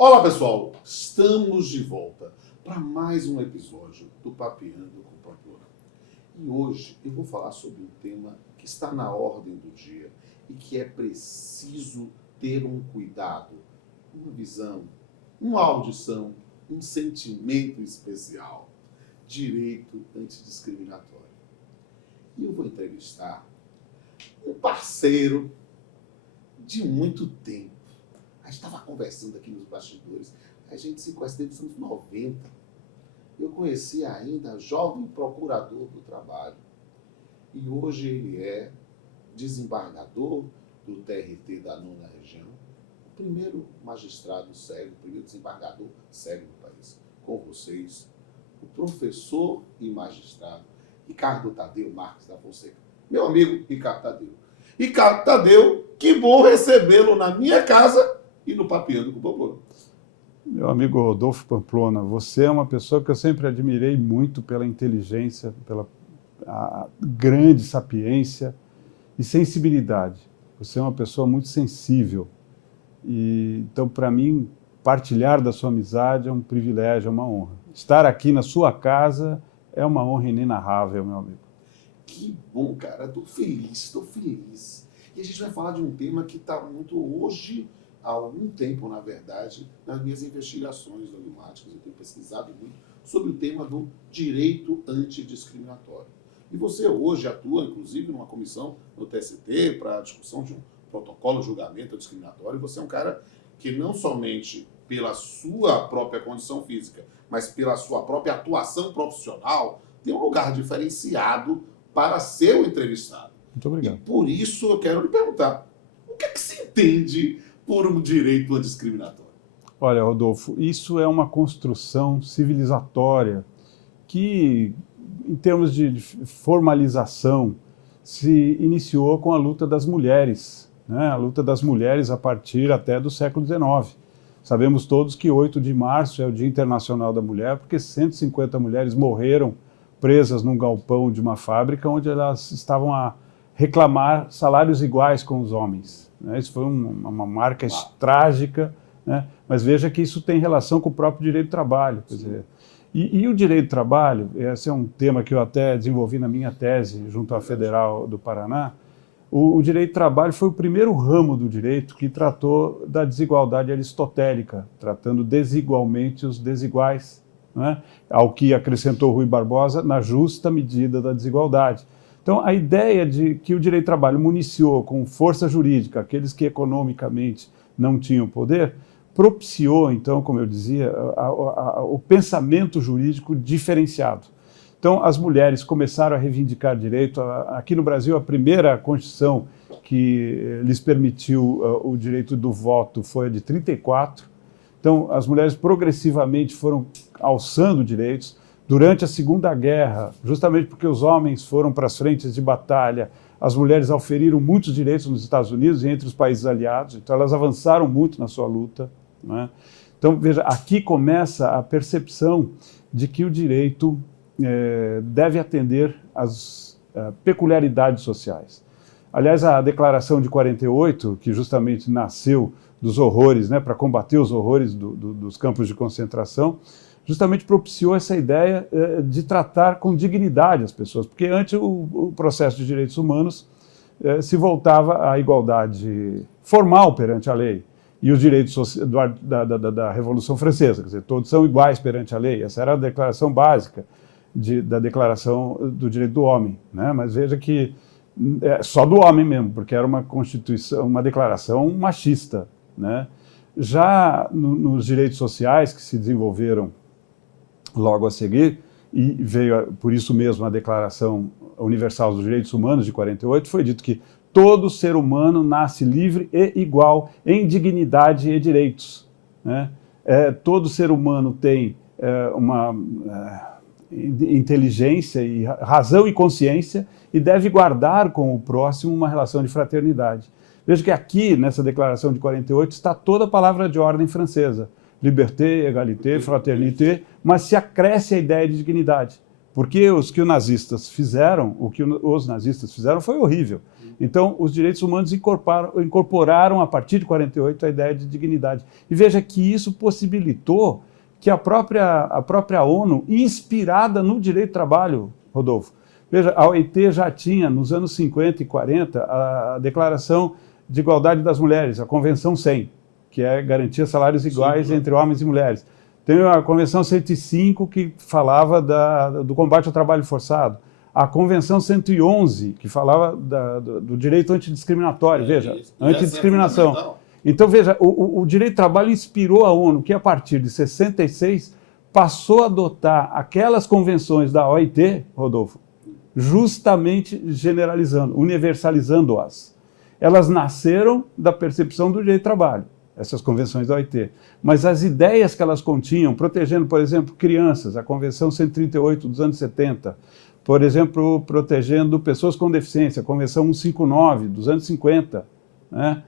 Olá pessoal, estamos de volta para mais um episódio do Papeando com Pamplona. E hoje eu vou falar sobre um tema que está na ordem do dia e que é preciso ter um cuidado, uma visão, uma audição, um sentimento especial. Direito antidiscriminatório. E eu vou entrevistar um parceiro de muito tempo. A gente estava conversando aqui nos bastidores, a gente se conhece desde os anos 90. Eu conheci ainda jovem procurador do trabalho. E hoje ele é desembargador do TRT da 9ª Região, o primeiro magistrado sério, o primeiro desembargador sério do país. Com vocês, o professor e magistrado Ricardo Tadeu Marques da Fonseca. Meu amigo Ricardo Tadeu. Ricardo Tadeu, que bom recebê-lo na minha casa e no Papeando com Pamplona. Meu amigo Rodolfo Pamplona, você é uma pessoa que eu sempre admirei muito pela inteligência, pela grande sapiência e sensibilidade. Você é uma pessoa muito sensível. Então, para mim, partilhar da sua amizade é um privilégio, é uma honra. Estar aqui na sua casa é uma honra inenarrável, meu amigo. Que bom, cara. Estou feliz. E a gente vai falar de um tema que está muito hoje, há algum tempo, na verdade, nas minhas investigações dogmáticas. Eu tenho pesquisado muito sobre o tema do direito antidiscriminatório. E você hoje atua, inclusive, numa comissão no TST para a discussão de um protocolo de julgamento discriminatório. Você é um cara que não somente pela sua própria condição física, mas pela sua própria atuação profissional, tem um lugar diferenciado para ser o entrevistado. Muito obrigado. E por isso eu quero lhe perguntar, o que é que se entende por um direito antidiscriminatório? Olha, Rodolfo, isso é uma construção civilizatória que, em termos de formalização, se iniciou com a luta das mulheres, né? A luta das mulheres a partir até do século XIX. Sabemos todos que 8 de março é o Dia Internacional da Mulher, porque 150 mulheres morreram presas num galpão de uma fábrica onde elas estavam a reclamar salários iguais com os homens. Isso foi uma marca trágica, né? Mas veja que isso tem relação com o próprio direito do trabalho. Quer dizer, e o direito do trabalho, esse é um tema que eu até desenvolvi na minha tese junto à Federal do Paraná. O direito do trabalho foi o primeiro ramo do direito que tratou da desigualdade aristotélica, tratando desigualmente os desiguais, né? Ao que acrescentou Rui Barbosa, na justa medida da desigualdade. Então, a ideia de que o direito do trabalho municiou com força jurídica aqueles que economicamente não tinham poder, propiciou, então, como eu dizia, o pensamento jurídico diferenciado. Então, as mulheres começaram a reivindicar direito. Aqui no Brasil, a primeira Constituição que lhes permitiu o direito do voto foi a de 34. Então, as mulheres progressivamente foram alçando direitos. Durante a Segunda Guerra, justamente porque os homens foram para as frentes de batalha, as mulheres auferiram muitos direitos nos Estados Unidos e entre os países aliados. Então, elas avançaram muito na sua luta, né? Então, veja, aqui começa a percepção de que o direito deve atender às peculiaridades sociais. Aliás, a Declaração de 48, que justamente nasceu dos horrores, né, para combater os horrores dos campos de concentração, justamente propiciou essa ideia de tratar com dignidade as pessoas, porque antes o processo de direitos humanos se voltava à igualdade formal perante a lei e os direitos da Revolução Francesa, quer dizer, todos são iguais perante a lei. Essa era a declaração básica da Declaração do Direito do Homem, né? Mas veja que é só do homem mesmo, porque era uma constituição, uma declaração machista, né? Já nos direitos sociais que se desenvolveram logo a seguir, e veio por isso mesmo a Declaração Universal dos Direitos Humanos de 48, foi dito que todo ser humano nasce livre e igual em dignidade e direitos, né? Todo ser humano tem uma inteligência, e razão e consciência e deve guardar com o próximo uma relação de fraternidade. Veja que aqui, nessa Declaração de 48, está toda a palavra de ordem francesa. Liberté, égalité, fraternité, mas se acresce a ideia de dignidade. Porque os nazistas fizeram, o que os nazistas fizeram foi horrível. Então, os direitos humanos incorporaram, a partir de 48, a ideia de dignidade. E veja que isso possibilitou que a própria ONU, inspirada no direito do trabalho, Rodolfo, veja, a OIT já tinha, nos anos 50 e 40, a Declaração de Igualdade das Mulheres, a Convenção 100, que é garantir salários iguais entre homens e mulheres. Tem a Convenção 105, que falava do combate ao trabalho forçado. A Convenção 111, que falava do direito antidiscriminatório, veja, antidiscriminação. Então, veja, o direito do trabalho inspirou a ONU, que a partir de 66 passou a adotar aquelas convenções da OIT, Rodolfo, justamente generalizando, universalizando-as. Elas nasceram da percepção do direito do trabalho, essas convenções da OIT. Mas as ideias que elas continham, protegendo, por exemplo, crianças, a Convenção 138 dos anos 70, por exemplo, protegendo pessoas com deficiência, a Convenção 159 dos anos 50, né?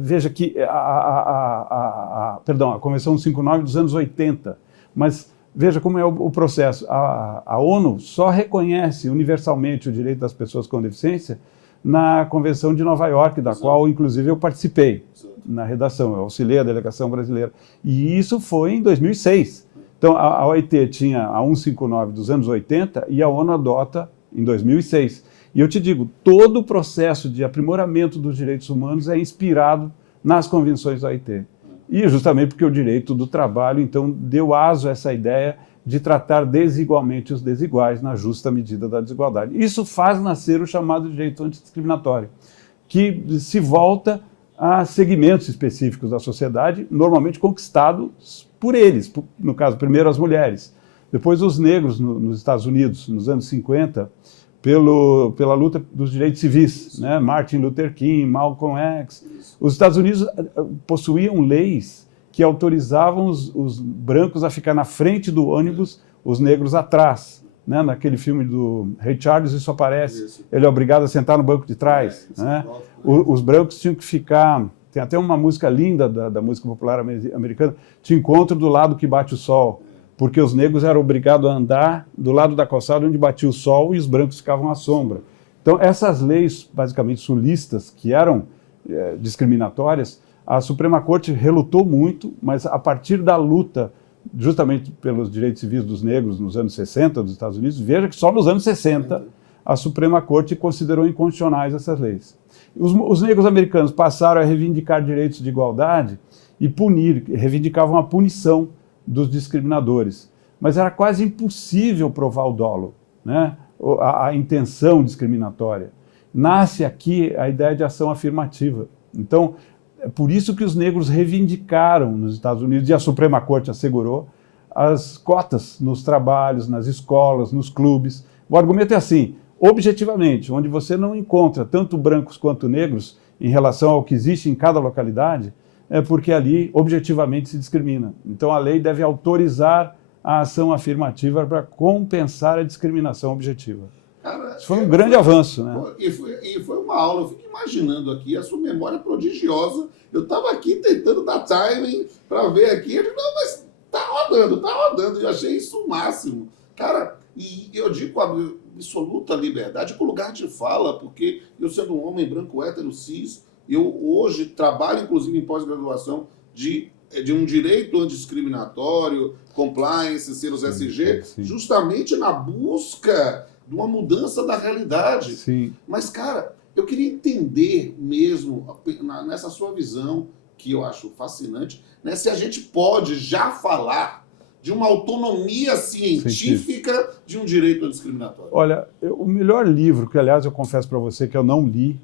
Veja que a Convenção 159 dos anos 80, mas veja como é o processo. A ONU só reconhece universalmente o direito das pessoas com deficiência na Convenção de Nova York, da qual, inclusive, eu participei na redação, eu auxiliei a delegação brasileira. E isso foi em 2006. Então, a OIT tinha a 159 dos anos 80 e a ONU adota em 2006. E eu te digo, todo o processo de aprimoramento dos direitos humanos é inspirado nas convenções da OIT. E justamente porque o direito do trabalho, então, deu aso a essa ideia de tratar desigualmente os desiguais na justa medida da desigualdade. Isso faz nascer o chamado direito antidiscriminatório, que se volta a segmentos específicos da sociedade, normalmente conquistados por eles, no caso, primeiro as mulheres, depois os negros nos Estados Unidos, nos anos 50, pela luta dos direitos civis, né? Martin Luther King, Malcolm X. Os Estados Unidos possuíam leis que autorizavam os brancos a ficar na frente do ônibus, os negros atrás. Né? Naquele filme do Ray Charles isso aparece, ele é obrigado a sentar no banco de trás. Né? Os brancos tinham que ficar, tem até uma música linda da música popular americana, Te Encontro do Lado que Bate o Sol, porque os negros eram obrigados a andar do lado da calçada onde batia o sol e os brancos ficavam à sombra. Então, essas leis, basicamente sulistas, que eram discriminatórias, a Suprema Corte relutou muito, mas a partir da luta justamente pelos direitos civis dos negros nos anos 60 dos Estados Unidos, veja que só nos anos 60 a Suprema Corte considerou inconstitucionais essas leis. Os negros americanos passaram a reivindicar direitos de igualdade e reivindicavam a punição dos discriminadores. Mas era quase impossível provar o dolo, né? A intenção discriminatória. Nasce aqui a ideia de ação afirmativa. Então, é por isso que os negros reivindicaram nos Estados Unidos, e a Suprema Corte assegurou, as cotas nos trabalhos, nas escolas, nos clubes. O argumento é assim, objetivamente, onde você não encontra tanto brancos quanto negros em relação ao que existe em cada localidade, é porque ali, objetivamente, se discrimina. Então, a lei deve autorizar a ação afirmativa para compensar a discriminação objetiva. Cara, isso foi um grande avanço, né? E foi uma aula, eu fico imaginando aqui a sua memória prodigiosa. Eu estava aqui tentando dar timing para ver aqui, eu digo, não, mas tá rodando, eu achei isso o máximo. Cara, e eu digo com a absoluta liberdade, com lugar de fala, porque eu sendo um homem branco, hétero, cis, eu hoje trabalho, inclusive, em pós-graduação de um direito antidiscriminatório, compliance, selos SG, justamente na busca de uma mudança da realidade. Sim. Mas, cara, eu queria entender mesmo, nessa sua visão, que eu acho fascinante, né, se a gente pode já falar de uma autonomia científica de um direito antidiscriminatório. Olha, o melhor livro, que aliás eu confesso para você que eu não li,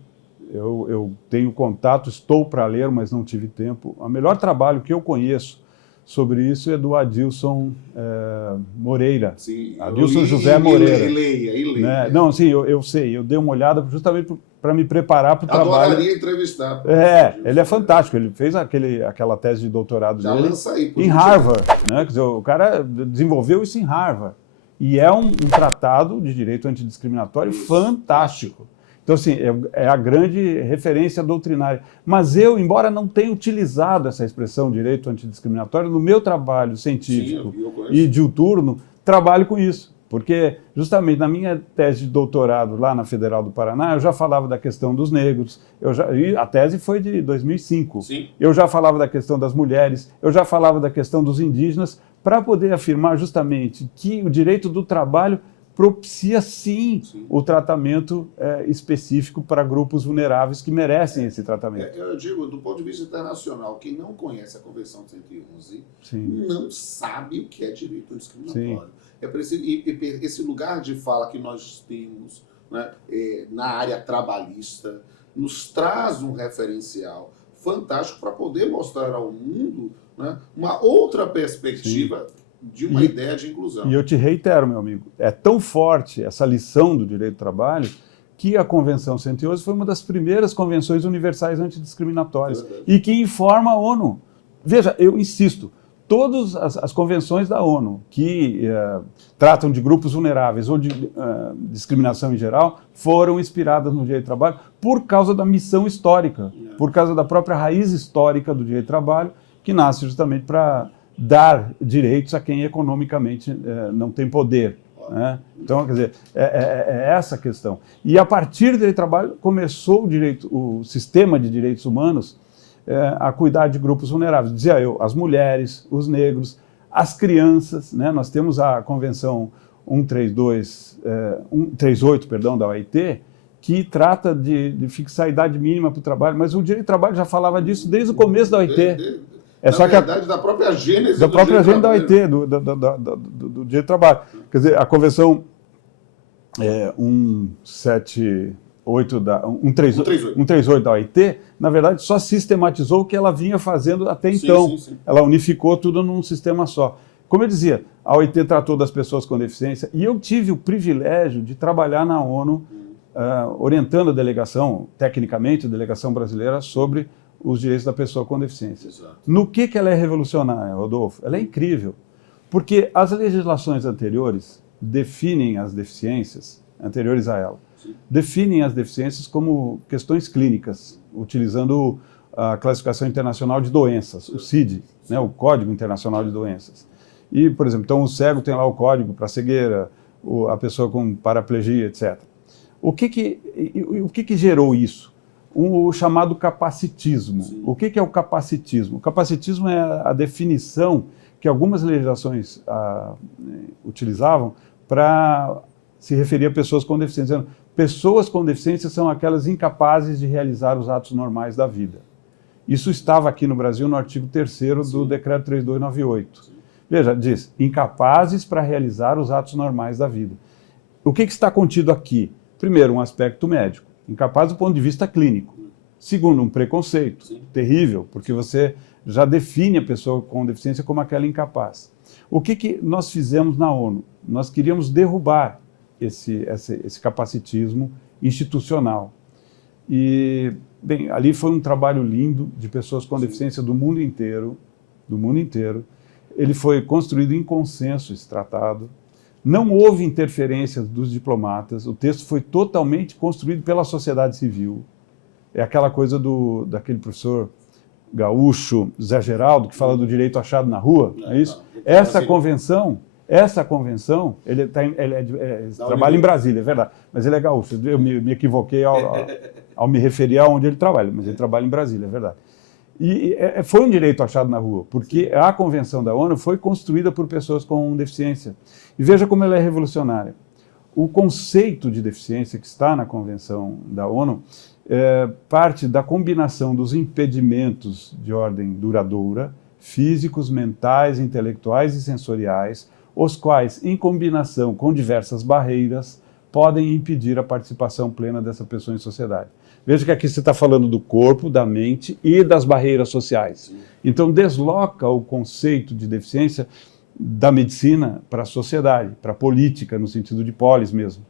eu tenho contato, estou para ler, mas não tive tempo. O melhor trabalho que eu conheço sobre isso é do Adilson Moreira. Sim, Adilson José Moreira. Leia. Né? Não, sim, eu sei. Eu dei uma olhada justamente para me preparar para o trabalho. Adoraria entrevistar. Ele é fantástico. Ele fez aquela tese de doutorado já dele lança aí, em Harvard. Né? Quer dizer, o cara desenvolveu isso em Harvard. E é um tratado de direito antidiscriminatório fantástico. Então, assim, é a grande referência doutrinária. Mas eu, embora não tenha utilizado essa expressão direito antidiscriminatório, no meu trabalho científico e diuturno, trabalho com isso. porque justamente na minha tese de doutorado lá na Federal do Paraná, eu já falava da questão dos negros, e a tese foi de 2005. Sim. Eu já falava da questão das mulheres, eu já falava da questão dos indígenas, para poder afirmar justamente que o direito do trabalho propicia sim o tratamento específico para grupos vulneráveis que merecem esse tratamento. Eu digo, do ponto de vista internacional, quem não conhece a Convenção 111 Sim. não sabe o que é direito discriminatório. Sim. É preciso, e esse lugar de fala que nós temos, né, na área trabalhista nos traz um referencial fantástico para poder mostrar ao mundo, né, uma outra perspectiva de uma ideia de inclusão. E eu te reitero, meu amigo, é tão forte essa lição do direito do trabalho que a Convenção 111 foi uma das primeiras convenções universais antidiscriminatórias e que informa a ONU. Veja, eu insisto, todas as convenções da ONU que tratam de grupos vulneráveis ou de discriminação em geral foram inspiradas no direito do trabalho por causa da missão histórica, por causa da própria raiz histórica do direito do trabalho, que nasce justamente para dar direitos a quem economicamente não tem poder. Né? Então, quer dizer, é essa a questão. E a partir do direito do trabalho começou o sistema de direitos humanos a cuidar de grupos vulneráveis. Dizia eu, as mulheres, os negros, as crianças, né? Nós temos a Convenção 138, da OIT, que trata de fixar a idade mínima para o trabalho, mas o direito do trabalho já falava disso desde o começo da OIT. Na verdade, da própria gênese da própria gênese da OIT, do direito do trabalho. Quer dizer, a Convenção 138 da OIT, na verdade, só sistematizou o que ela vinha fazendo até então. Sim. Ela unificou tudo num sistema só. Como eu dizia, a OIT tratou das pessoas com deficiência e eu tive o privilégio de trabalhar na ONU orientando a delegação, tecnicamente, a delegação brasileira, sobre os direitos da pessoa com deficiência. Exato. No que ela é revolucionária, Rodolfo? Ela é incrível, porque as legislações anteriores definem as deficiências, anteriores a ela, definem as deficiências como questões clínicas, utilizando a Classificação Internacional de Doenças, o CID, né, o Código Internacional de Doenças. E, por exemplo, então o cego tem lá o código para cegueira, a pessoa com paraplegia, etc. O que gerou isso? O chamado capacitismo. Sim. O que é o capacitismo? O capacitismo é a definição que algumas legislações utilizavam para se referir a pessoas com deficiência. Pessoas com deficiência são aquelas incapazes de realizar os atos normais da vida. Isso estava aqui no Brasil no artigo 3º do Decreto 3298. Sim. Veja, diz, incapazes para realizar os atos normais da vida. O que está contido aqui? Primeiro, um aspecto médico. Incapaz do ponto de vista clínico. Segundo, um preconceito terrível, porque você já define a pessoa com deficiência como aquela incapaz. O que nós fizemos na ONU? Nós queríamos derrubar esse capacitismo institucional. E, bem, ali foi um trabalho lindo de pessoas com deficiência do mundo inteiro. Ele foi construído em consenso, esse tratado. Não houve interferência dos diplomatas, o texto foi totalmente construído pela sociedade civil. É aquela coisa daquele professor gaúcho, Zé Geraldo, que fala do direito achado na rua, não é isso? Essa convenção, ele trabalha em Brasília, é verdade, mas ele é gaúcho, eu me equivoquei ao me referir a onde ele trabalha, mas ele trabalha em Brasília, é verdade. E foi um direito achado na rua, porque a Convenção da ONU foi construída por pessoas com deficiência. E veja como ela é revolucionária. O conceito de deficiência que está na Convenção da ONU parte da combinação dos impedimentos de ordem duradoura, físicos, mentais, intelectuais e sensoriais, os quais, em combinação com diversas barreiras, podem impedir a participação plena dessa pessoa em sociedade. Veja que aqui você está falando do corpo, da mente e das barreiras sociais. Sim. Então, desloca o conceito de deficiência da medicina para a sociedade, para a política, no sentido de polis mesmo.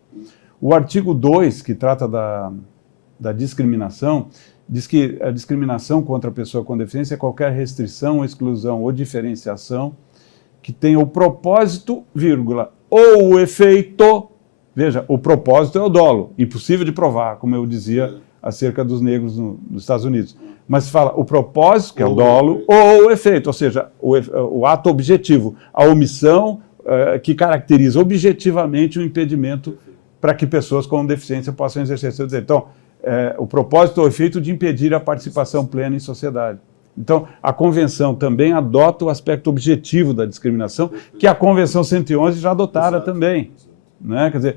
O artigo 2, que trata da discriminação, diz que a discriminação contra a pessoa com deficiência é qualquer restrição, exclusão ou diferenciação que tenha o propósito, vírgula, ou o efeito. Veja, o propósito é o dolo, impossível de provar, como eu dizia acerca dos negros nos Estados Unidos. Mas se fala o propósito, que é o dolo, ou o efeito, ou seja, o ato objetivo, a omissão que caracteriza objetivamente o impedimento para que pessoas com deficiência possam exercer seu direito. Então, o propósito ou efeito de impedir a participação plena em sociedade. Então, a Convenção também adota o aspecto objetivo da discriminação, que a Convenção 111 já adotara também. Né? Quer dizer,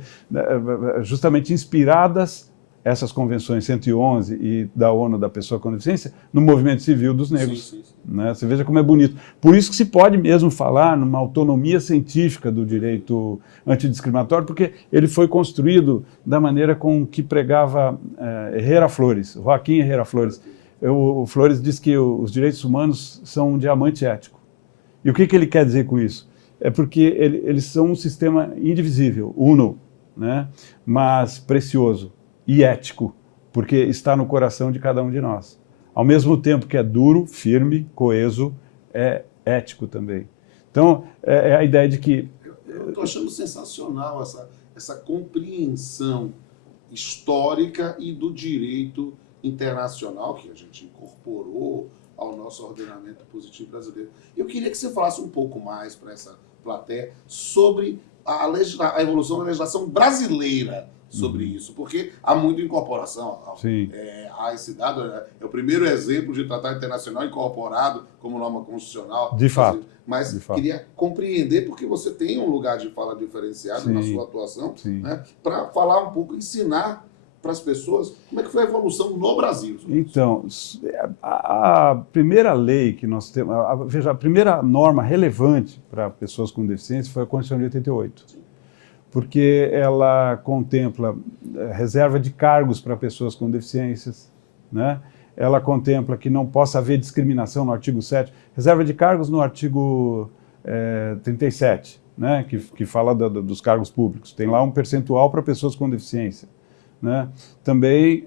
justamente inspiradas essas convenções 111 e da ONU da pessoa com deficiência no movimento civil dos negros. Sim. Né? Você veja como é bonito. Por isso que se pode mesmo falar numa autonomia científica do direito antidiscriminatório, porque ele foi construído da maneira com que pregava Herrera Flores, Joaquim Herrera Flores. O Flores diz que os direitos humanos são um diamante ético. E o que ele quer dizer com isso? É porque eles são um sistema indivisível, uno, né? Mas precioso e ético, porque está no coração de cada um de nós. Ao mesmo tempo que é duro, firme, coeso, é ético também. Então, é a ideia de que... Eu estou achando sensacional essa compreensão histórica e do direito internacional que a gente incorporou ao nosso ordenamento positivo brasileiro. Eu queria que você falasse um pouco mais para essa plateia sobre a evolução da legislação brasileira sobre isso, porque há muita incorporação. Há esse dado, é o primeiro exemplo de tratado internacional incorporado como norma constitucional. De fato. Mas queria compreender, porque você tem um lugar de fala diferenciado na sua atuação, né, para falar um pouco, ensinar para as pessoas como é que foi a evolução no Brasil. Então, a primeira lei que nós temos, veja, a primeira norma relevante para pessoas com deficiência foi a Constituição de 88. Sim. Porque ela contempla reserva de cargos para pessoas com deficiências, né? Ela contempla que não possa haver discriminação no artigo 7º, reserva de cargos no artigo 37, né? Que fala dos cargos públicos. Tem lá um percentual para pessoas com deficiência. Né? Também,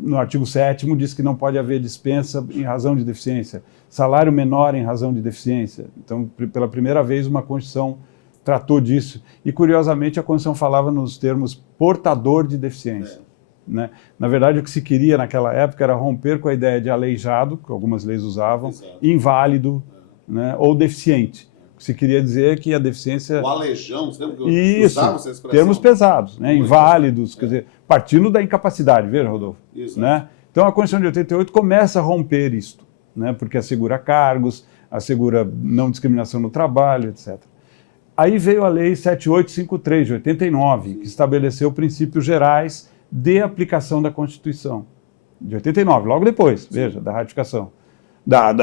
no artigo 7º, diz que não pode haver dispensa em razão de deficiência, salário menor em razão de deficiência. Então, pela primeira vez, uma Constituição tratou disso. E, curiosamente, a Constituição falava nos termos portador de deficiência. Né? Na verdade, o que se queria naquela época era romper com a ideia de aleijado, que algumas leis usavam, inválido, né? Ou deficiente. O que se queria dizer é que a deficiência... O aleijão, você lembra que eu usava essa expressão? Termos pesados, né? Inválidos, quer dizer, partindo da incapacidade, veja, Rodolfo. Né? Então, a Constituição de 88 começa a romper isto, né? Porque assegura cargos, assegura não discriminação no trabalho, etc. Aí veio a Lei 7853, de 89, que estabeleceu princípios gerais de aplicação da Constituição, de 89, logo depois, veja, da ratificação, da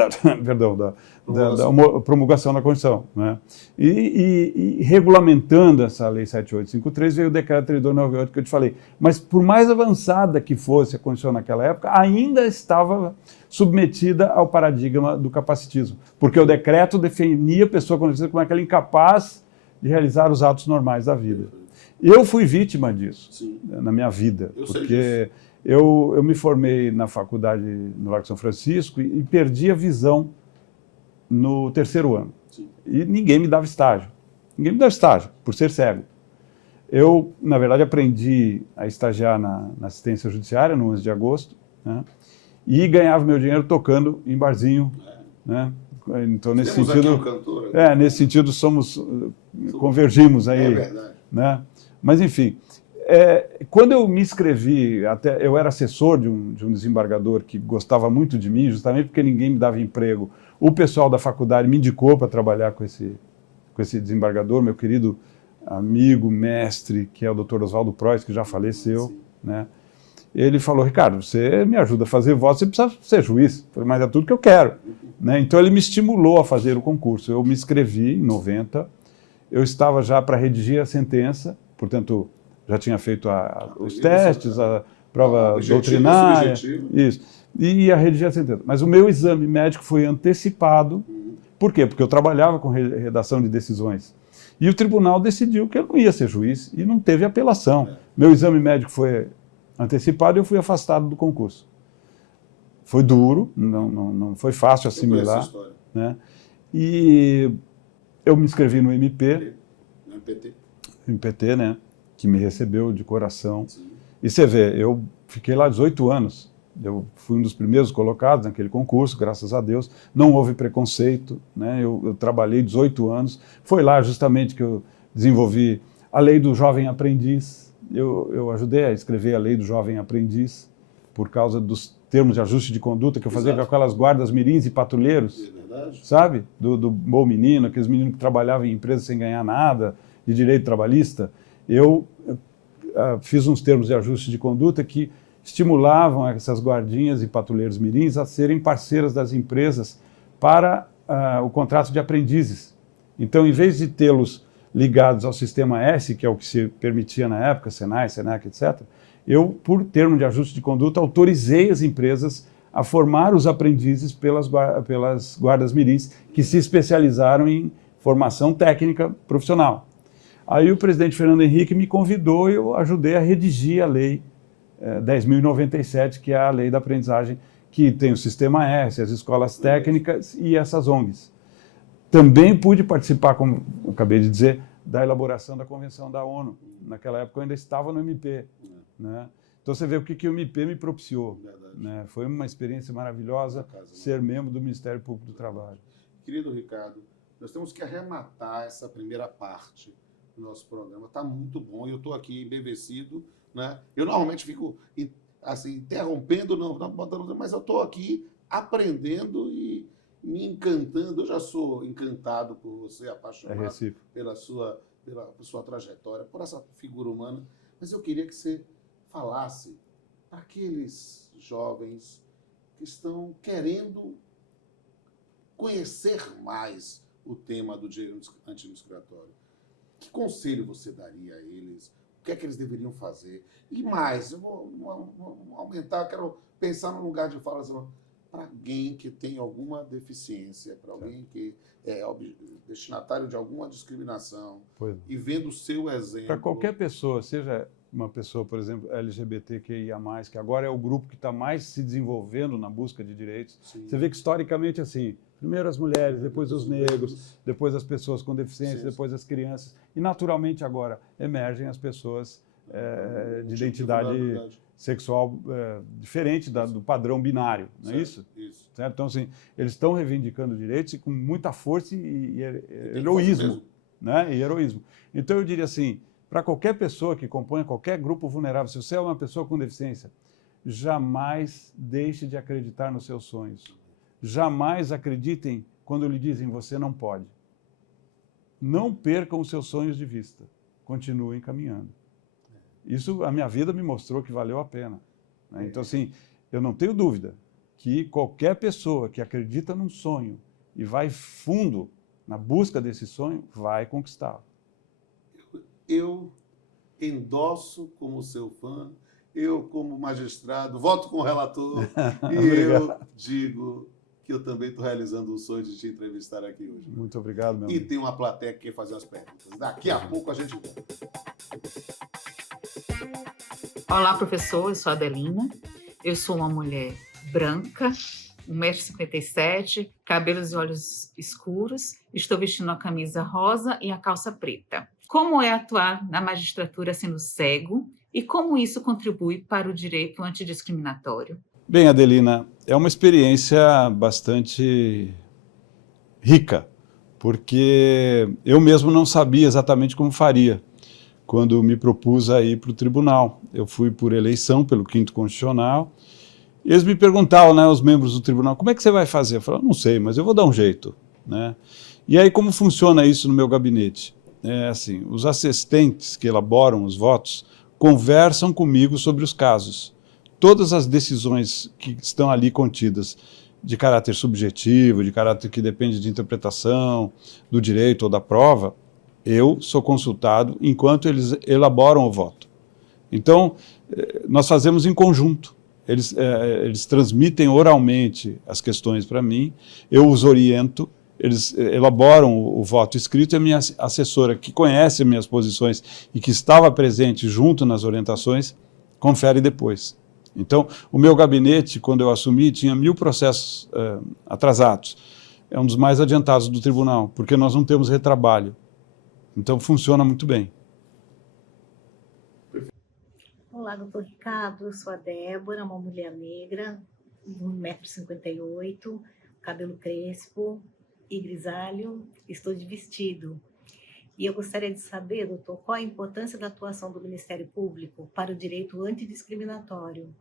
promulgação da Constituição. Né? E regulamentando essa Lei 7853, veio o Decreto 3298 que eu te falei. Mas por mais avançada que fosse a Constituição naquela época, ainda estava submetida ao paradigma do capacitismo, porque o decreto definia a pessoa com deficiência como aquela incapaz de realizar os atos normais da vida. Eu fui vítima disso na minha vida, porque eu me formei na faculdade no Largo São Francisco e perdi a visão no terceiro ano. E ninguém me dava estágio. Ninguém me dava estágio, por ser cego. Eu, na verdade, aprendi a estagiar na assistência judiciária no 11 de agosto, né? E ganhava meu dinheiro tocando em barzinho, né? Então, nesse sentido, nesse sentido convergimos aí. É verdade. Né? Mas, enfim, quando eu me inscrevi, eu era assessor de um desembargador que gostava muito de mim, justamente porque ninguém me dava emprego. O pessoal da faculdade me indicou para trabalhar com esse desembargador, meu querido amigo, mestre, que é o Dr. Oswaldo Preuss, que já faleceu. Né? Ele falou: Ricardo, você me ajuda a fazer voto, você precisa ser juiz. Eu falei: mas é tudo que eu quero. Né? Então ele me estimulou a fazer o concurso. Eu me inscrevi em 90, eu estava já para redigir a sentença, portanto já tinha feito os testes, a prova doutrinária, isso, e ia redigir a sentença. Mas o meu exame médico foi antecipado. Por quê? Porque eu trabalhava com redação de decisões. E o tribunal decidiu que eu não ia ser juiz e não teve apelação. Meu exame médico foi antecipado e eu fui afastado do concurso. Foi duro, não foi fácil assimilar. Né? E eu me inscrevi no MP, né? Que me recebeu de coração. Sim. E você vê, eu fiquei lá 18 anos, Eu fui um dos primeiros colocados naquele concurso, graças a Deus. Não houve preconceito, né? Eu trabalhei 18 anos. Foi lá justamente que eu desenvolvi a lei do jovem aprendiz. Eu ajudei a escrever a lei do jovem aprendiz por causa dos termos de ajuste de conduta que eu fazia com aquelas guardas mirins e patrulheiros, sabe? Do bom menino, aqueles meninos que trabalhavam em empresas sem ganhar nada, de direito trabalhista. Eu fiz uns termos de ajuste de conduta que estimulavam essas guardinhas e patrulheiros mirins a serem parceiras das empresas para o contrato de aprendizes. Então, em vez de tê-los ligados ao sistema S, que é o que se permitia na época, Senai, Senac, etc., eu, por termo de ajuste de conduta, autorizei as empresas a formar os aprendizes pelas guardas mirins que se especializaram em formação técnica profissional. Aí o presidente Fernando Henrique me convidou e eu ajudei a redigir a lei 10.097, que é a lei da aprendizagem, que tem o Sistema S, as escolas técnicas e essas ONGs. Também pude participar, como eu acabei de dizer, da elaboração da Convenção da ONU. Naquela época eu ainda estava no MP. Né? Então você vê o que o MP me propiciou. Né? Foi uma experiência maravilhosa ser membro do Ministério Público do Trabalho. Querido Ricardo, nós temos que arrematar essa primeira parte do nosso programa. Está muito bom e eu estou aqui embevecido. Né? Eu normalmente fico assim, interrompendo, mas eu estou aqui aprendendo e me encantando. Eu já sou encantado por você, apaixonado pela sua trajetória, por essa figura humana. Mas eu queria que você falasse para aqueles jovens que estão querendo conhecer mais o tema do direito antidiscriminatório. Que conselho você daria a eles? O que é que eles deveriam fazer? E mais, eu vou aumentar, quero pensar no lugar de fala para alguém que tem alguma deficiência, para alguém que é destinatário de alguma discriminação, e vendo o seu exemplo... Para qualquer pessoa, seja uma pessoa, por exemplo, LGBTQIA+, que agora é o grupo que está mais se desenvolvendo na busca de direitos. Sim. Você vê que historicamente, assim, primeiro as mulheres, depois os negros, depois as pessoas com deficiência, depois as crianças, e naturalmente agora emergem as pessoas de identidade sexual diferente do padrão binário, não é isso? Isso. Certo? Então, assim, eles estão reivindicando direitos e com muita força e heroísmo, né? E heroísmo. Então, eu diria assim, para qualquer pessoa que componha qualquer grupo vulnerável, se você é uma pessoa com deficiência, jamais deixe de acreditar nos seus sonhos. Jamais acreditem quando lhe dizem você não pode. Não percam os seus sonhos de vista. Continuem caminhando. Isso, a minha vida me mostrou que valeu a pena. Né? Então, assim, eu não tenho dúvida que qualquer pessoa que acredita num sonho e vai fundo na busca desse sonho, vai conquistá-lo. Eu endosso como seu fã, eu como magistrado, voto com o relator e eu digo que eu também estou realizando o sonho de te entrevistar aqui hoje. Muito obrigado, meu amigo. E tem uma plateia que quer fazer as perguntas. Daqui a pouco a gente volta. Olá, professor, eu sou a Adelina. Eu sou uma mulher branca, 1,57 m, cabelos e olhos escuros. Estou vestindo a camisa rosa e a calça preta. Como é atuar na magistratura sendo cego e como isso contribui para o direito antidiscriminatório? Bem, Adelina, é uma experiência bastante rica, porque eu mesmo não sabia exatamente como faria quando me propus a ir para o tribunal. Eu fui por eleição pelo 5º Constitucional, e eles me perguntavam, né, os membros do tribunal, como é que você vai fazer? Eu falei, não sei, mas eu vou dar um jeito. Né? E aí, como funciona isso no meu gabinete? É assim, os assistentes que elaboram os votos conversam comigo sobre os casos. Todas as decisões que estão ali contidas, de caráter subjetivo, de caráter que depende de interpretação, do direito ou da prova, eu sou consultado enquanto eles elaboram o voto. Então, nós fazemos em conjunto. Eles transmitem oralmente as questões para mim, eu os oriento, eles elaboram o voto escrito e a minha assessora, que conhece as minhas posições e que estava presente junto nas orientações, confere depois. Então, o meu gabinete, quando eu assumi, tinha 1000 processos atrasados. É um dos mais adiantados do tribunal, porque nós não temos retrabalho. Então, funciona muito bem. Olá, doutor Ricardo, eu sou a Débora, uma mulher negra, 1,58 m, cabelo crespo e grisalho, estou de vestido. E eu gostaria de saber, doutor, qual a importância da atuação do Ministério Público para o direito antidiscriminatório?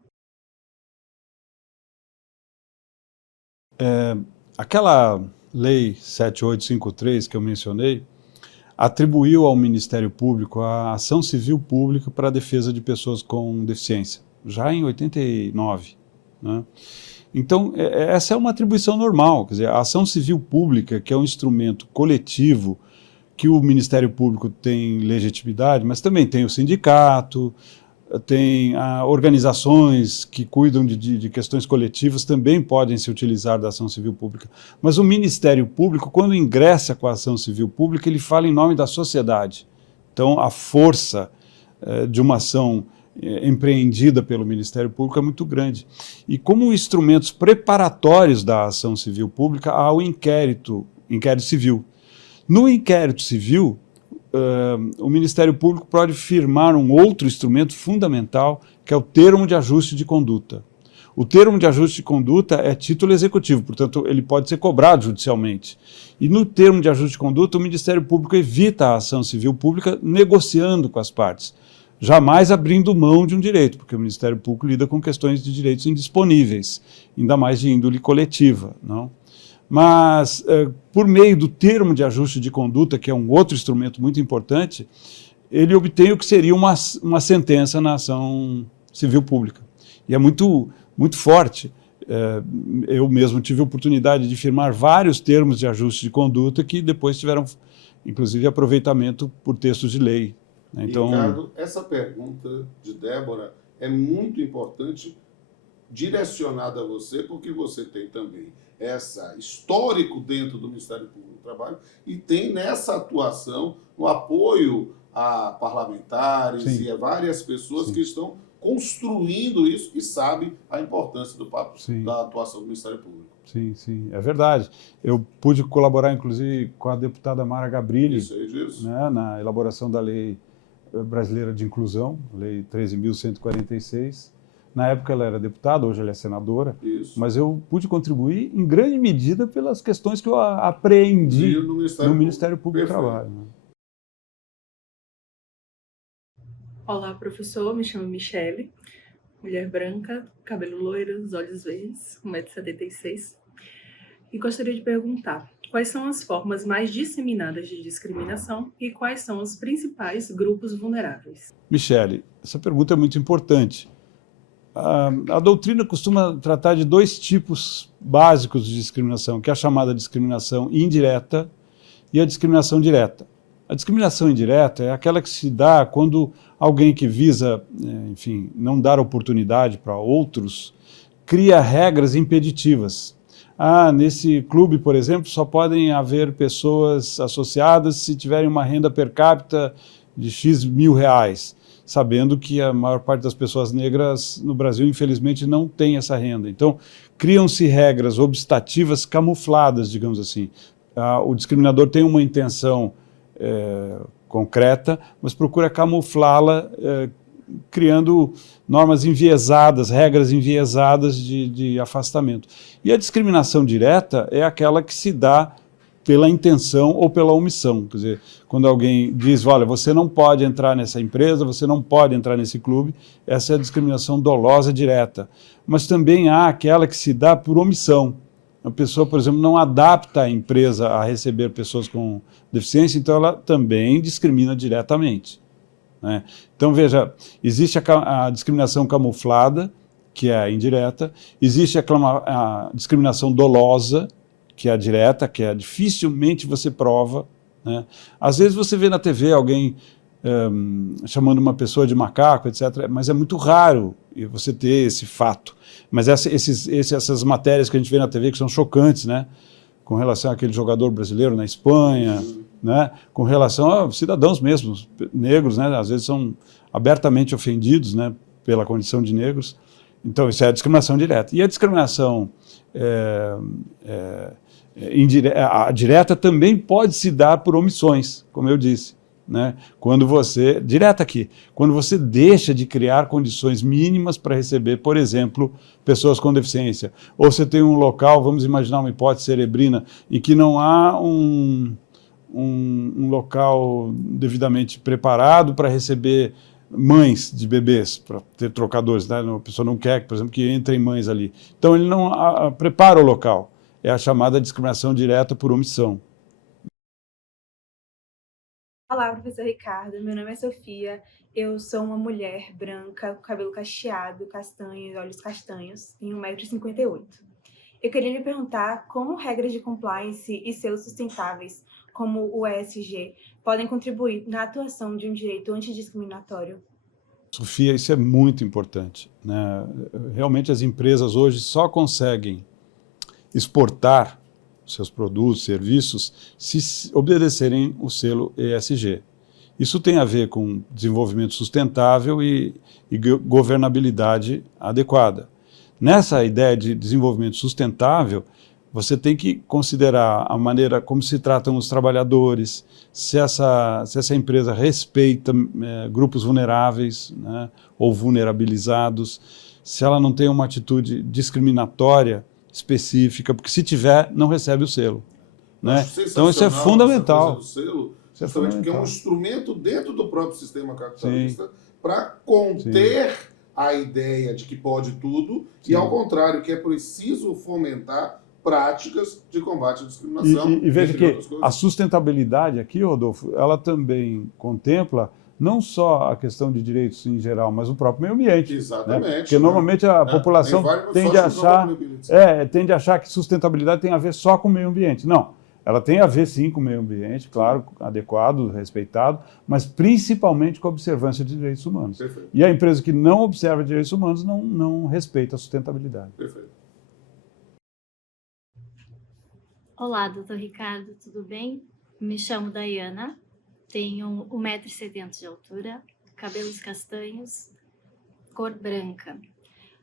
Aquela lei 7853 que eu mencionei, atribuiu ao Ministério Público a ação civil pública para a defesa de pessoas com deficiência, já em 89. Né? Então, essa é uma atribuição normal, quer dizer, a ação civil pública, que é um instrumento coletivo, que o Ministério Público tem legitimidade, mas também tem o sindicato, tem organizações que cuidam de questões coletivas, também podem se utilizar da ação civil pública. Mas o Ministério Público, quando ingressa com a ação civil pública, ele fala em nome da sociedade. Então, a força de uma ação empreendida pelo Ministério Público é muito grande. E como instrumentos preparatórios da ação civil pública, há o inquérito civil. No inquérito civil, o Ministério Público pode firmar um outro instrumento fundamental, que é o termo de ajuste de conduta. O termo de ajuste de conduta é título executivo, portanto, ele pode ser cobrado judicialmente. E no termo de ajuste de conduta, o Ministério Público evita a ação civil pública negociando com as partes, jamais abrindo mão de um direito, porque o Ministério Público lida com questões de direitos indisponíveis, ainda mais de índole coletiva, não? Mas, por meio do termo de ajuste de conduta, que é um outro instrumento muito importante, ele obtém o que seria uma sentença na ação civil pública. E é muito, muito forte. Eu mesmo tive a oportunidade de firmar vários termos de ajuste de conduta que depois tiveram, inclusive, aproveitamento por textos de lei. Então, Ricardo, essa pergunta de Débora é muito importante, direcionada a você, porque você tem também esse histórico dentro do Ministério Público do Trabalho e tem nessa atuação no apoio a parlamentares sim, e a várias pessoas sim, que estão construindo isso e sabem a importância sim, da atuação do Ministério Público. Sim, sim, é verdade. Eu pude colaborar, inclusive, com a deputada Mara Gabrilli, né, na elaboração da Lei Brasileira de Inclusão, Lei 13.146. Na época ela era deputada, hoje ela é senadora, isso, mas eu pude contribuir em grande medida pelas questões que eu apreendi no Ministério Público do Trabalho. Né? Olá, professor, me chamo Michele, mulher branca, cabelo loiro, os olhos verdes, 1,76 m, e gostaria de perguntar quais são as formas mais disseminadas de discriminação e quais são os principais grupos vulneráveis. Michele, essa pergunta é muito importante. A doutrina costuma tratar de dois tipos básicos de discriminação, que é a chamada discriminação indireta e a discriminação direta. A discriminação indireta é aquela que se dá quando alguém que visa, enfim, não dar oportunidade para outros, cria regras impeditivas. Nesse clube, por exemplo, só podem haver pessoas associadas se tiverem uma renda per capita de X mil reais, sabendo que a maior parte das pessoas negras no Brasil, infelizmente, não tem essa renda. Então, criam-se regras obstativas camufladas, digamos assim. O discriminador tem uma intenção concreta, mas procura camuflá-la, criando normas enviesadas, regras enviesadas de afastamento. E a discriminação direta é aquela que se dá pela intenção ou pela omissão. Quer dizer, quando alguém diz, olha, você não pode entrar nessa empresa, você não pode entrar nesse clube, essa é a discriminação dolosa direta. Mas também há aquela que se dá por omissão. A pessoa, por exemplo, não adapta a empresa a receber pessoas com deficiência, então ela também discrimina diretamente. Né? Então, veja, existe a discriminação camuflada, que é a indireta, existe a discriminação dolosa, que é a direta, que dificilmente você prova. Né? Às vezes você vê na TV alguém chamando uma pessoa de macaco, etc., mas é muito raro você ter esse fato. Mas essas matérias que a gente vê na TV que são chocantes, né? Com relação àquele jogador brasileiro na Espanha, né? Com relação a cidadãos mesmos, negros, né? Às vezes são abertamente ofendidos, né? Pela condição de negros. Então, isso é a discriminação direta. E a discriminação a direta também pode se dar por omissões, como eu disse. né? Quando você, direto aqui, quando você deixa de criar condições mínimas para receber, por exemplo, pessoas com deficiência, ou você tem um local, vamos imaginar uma hipótese cerebrina, em que não há um local devidamente preparado para receber mães de bebês, para ter trocadores, né? A pessoa não quer, por exemplo, que entrem mães ali. Então ele não prepara o local. É a chamada discriminação direta por omissão. Olá, professor Ricardo. Meu nome é Sofia. Eu sou uma mulher branca, com cabelo cacheado, castanho e olhos castanhos, tenho 1,58 m. Eu queria lhe perguntar como regras de compliance e selos sustentáveis, como o ESG, podem contribuir na atuação de um direito antidiscriminatório. Sofia, isso é muito importante, né? Realmente as empresas hoje só conseguem exportar seus produtos, serviços, se obedecerem o selo ESG. Isso tem a ver com desenvolvimento sustentável e governabilidade adequada. Nessa ideia de desenvolvimento sustentável, você tem que considerar a maneira como se tratam os trabalhadores, se essa empresa respeita grupos vulneráveis, né, ou vulnerabilizados, se ela não tem uma atitude discriminatória específica, porque se tiver, não recebe o selo, né? Então isso é fundamental. Selo, isso é justamente porque é um instrumento dentro do próprio sistema capitalista para conter a ideia de que pode tudo e, ao contrário, que é preciso fomentar práticas de combate à discriminação. E veja que a sustentabilidade aqui, Rodolfo, ela também contempla não só a questão de direitos em geral, mas o próprio meio ambiente. Exatamente. Né? Porque normalmente a população tende a achar que sustentabilidade tem a ver só com o meio ambiente. Não, ela tem a ver sim com o meio ambiente, claro, adequado, respeitado, mas principalmente com a observância de direitos humanos. Perfeito. E a empresa que não observa direitos humanos não respeita a sustentabilidade. Perfeito. Olá, doutor Ricardo, tudo bem? Me chamo Dayana, tenho 1,70 m de altura, cabelos castanhos, cor branca.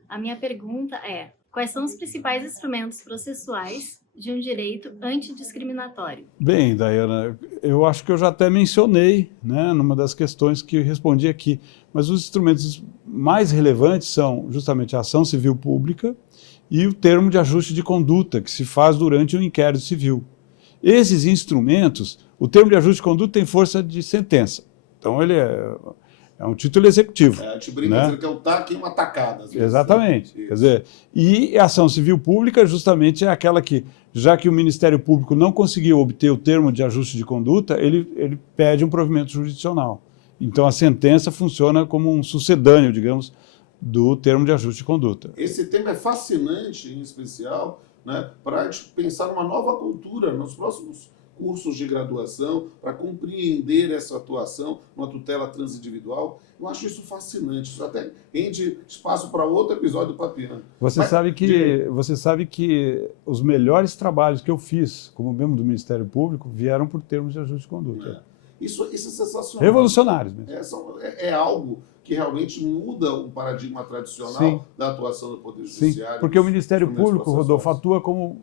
A minha pergunta é: quais são os principais instrumentos processuais de um direito antidiscriminatório? Bem, Dayana, eu acho que eu já até mencionei, né, numa das questões que eu respondi aqui, mas os instrumentos mais relevantes são justamente a ação civil pública e o termo de ajuste de conduta, que se faz durante um inquérito civil. Esses instrumentos, o termo de ajuste de conduta tem força de sentença, então ele é um título executivo. A gente brinca dizendo que é um taque e uma tacada. Exatamente. Quer dizer, e a ação civil pública justamente é aquela que, já que o Ministério Público não conseguiu obter o termo de ajuste de conduta, ele pede um provimento jurisdicional. Então a sentença funciona como um sucedâneo, digamos, do termo de ajuste de conduta. Esse tema é fascinante, em especial, né, para a gente pensar numa nova cultura nos próximos cursos de graduação, para compreender essa atuação, uma tutela transindividual. Eu acho isso fascinante. Isso até rende espaço para outro episódio do Papiano. Você sabe que os melhores trabalhos que eu fiz como membro do Ministério Público vieram por termos de ajuste de conduta. Isso é sensacional. Revolucionários mesmo. É algo que realmente muda o paradigma tradicional da atuação do Poder Judiciário. Sim, porque o Ministério Público, Rodolfo, atua como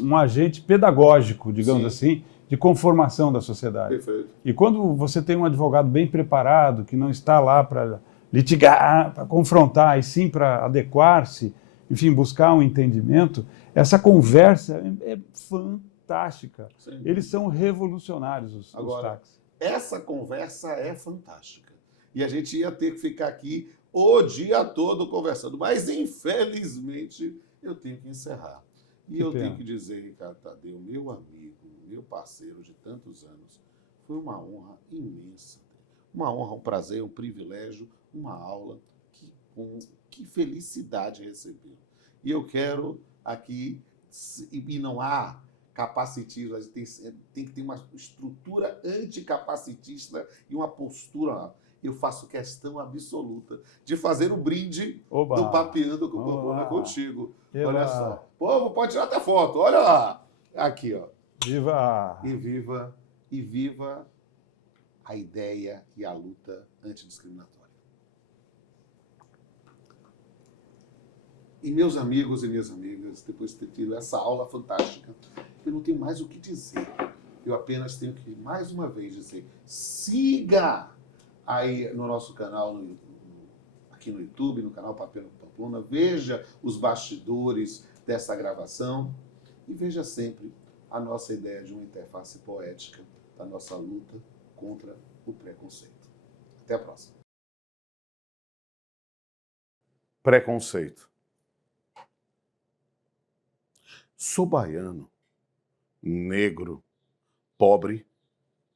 um agente pedagógico, digamos assim, de conformação da sociedade. Perfeito. E quando você tem um advogado bem preparado, que não está lá para litigar, para confrontar, e sim para adequar-se, enfim, buscar um entendimento, essa conversa é fantástica. Sim. Eles são revolucionários, os táxis. Essa conversa é fantástica. E a gente ia ter que ficar aqui o dia todo conversando. Mas, infelizmente, eu tenho que encerrar. E eu tenho que dizer, Ricardo Tadeu, meu amigo, meu parceiro de tantos anos, foi uma honra imensa. Uma honra, um prazer, um privilégio, uma aula. Que felicidade receber. E eu quero aqui, e não há capacitismo, a gente tem que ter uma estrutura anticapacitista e uma postura. Eu faço questão absoluta de fazer o brinde do Papeando com o Pampona contigo. Olha só. Povo, pode tirar até foto. Olha lá. Aqui, ó. Viva! E viva a ideia e a luta antidiscriminatória. E meus amigos e minhas amigas, depois de ter tido essa aula fantástica, eu não tenho mais o que dizer. Eu apenas tenho que, mais uma vez, dizer, siga aí no nosso canal, aqui no YouTube, no canal Papel Pamplona, veja os bastidores dessa gravação e veja sempre a nossa ideia de uma interface poética da nossa luta contra o preconceito. Até a próxima. Preconceito. Sou baiano, negro, pobre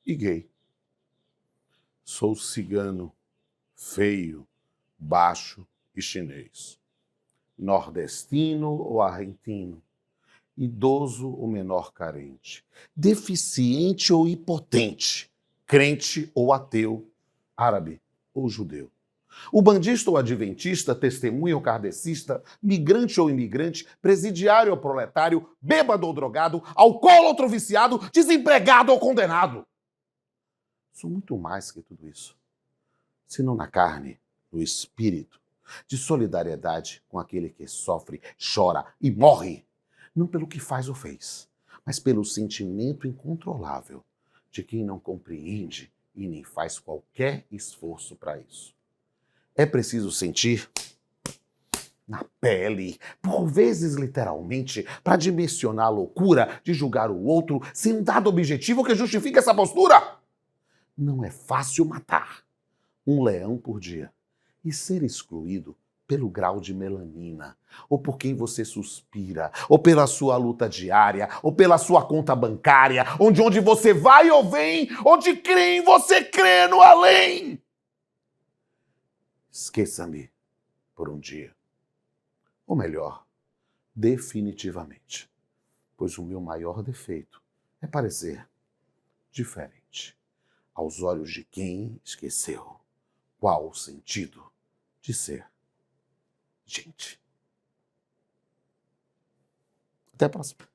e gay. Sou cigano, feio, baixo e chinês. Nordestino ou argentino. Idoso ou menor carente. Deficiente ou impotente. Crente ou ateu. Árabe ou judeu. Ubandista ou adventista, testemunha ou kardecista, migrante ou imigrante, presidiário ou proletário, bêbado ou drogado, alcoólatra ou viciado, desempregado ou condenado. Sou muito mais que tudo isso. Se não na carne, no espírito, de solidariedade com aquele que sofre, chora e morre, não pelo que faz ou fez, mas pelo sentimento incontrolável de quem não compreende e nem faz qualquer esforço para isso. É preciso sentir na pele, por vezes literalmente, para dimensionar a loucura de julgar o outro sem um dado objetivo que justifique essa postura. Não é fácil matar um leão por dia e ser excluído pelo grau de melanina, ou por quem você suspira, ou pela sua luta diária, ou pela sua conta bancária, onde você vai ou vem, onde crê você crê no além. Esqueça-me por um dia. Ou melhor, definitivamente. Pois o meu maior defeito é parecer diferente aos olhos de quem esqueceu qual o sentido de ser gente. Até a próxima.